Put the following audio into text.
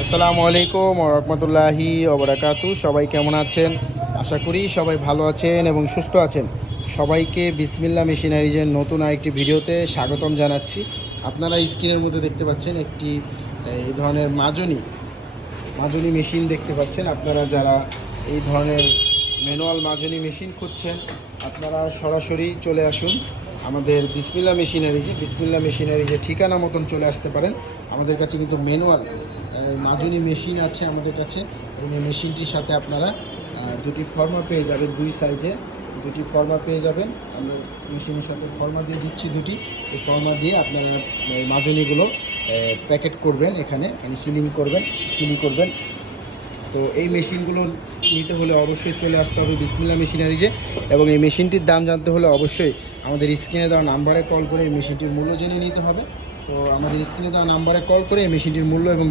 আসসালামু আলাইকুম ওয়া রাহমাতুল্লাহি ওয়া বারাকাতু। সবাই কেমন আছেন? আশা করি সবাই ভালো আছেন এবং সুস্থ আছেন। সবাইকে বিসমিল্লাহ মেশিনারিজের নতুন আরেকটি ভিডিওতে স্বাগতম জানাচ্ছি। আপনারা স্ক্রিনের মধ্যে দেখতে পাচ্ছেন একটি এই ধরনের মাজনি মেশিন দেখতে পাচ্ছেন। আপনারা যারা এই ধরনের ম্যানুয়াল মাজনি মেশিন খুঁজছেন, আপনারা সরাসরি চলে আসুন আমাদের বিসমিল্লাহ মেশিনারিজে ঠিকানা মতন চলে আসতে পারেন। আমাদের কাছে কিন্তু ম্যানুয়াল মাজনি মেশিন আছে আমাদের কাছে, এবং এই মেশিনটির সাথে আপনারা দুটি ফর্মা পেয়ে যাবেন, দুই সাইজের দুটি ফর্মা পেয়ে যাবেন। আমরা মেশিনের সাথে ফর্মা দিয়ে দিচ্ছি দুটি। এই ফর্মা দিয়ে আপনারা এই মাজনিগুলো প্যাকেট করবেন, এখানে মানে সিলিং করবেন। তো এই মেশিনগুলো নিতে হলে অবশ্যই চলে আসতে হবে বিসমিল্লাহ মেশিনারিজে, এবং এই মেশিনটির দাম জানতে হলে অবশ্যই আমাদের স্ক্রিনে দেওয়া নাম্বারে কল করে এই মেশিনটির মূল্য জেনে নিতে হবে। তো আমাদের স্ক্রিনে দেওয়া নাম্বারে কল করে এই মেশিনটির মূল্য এবং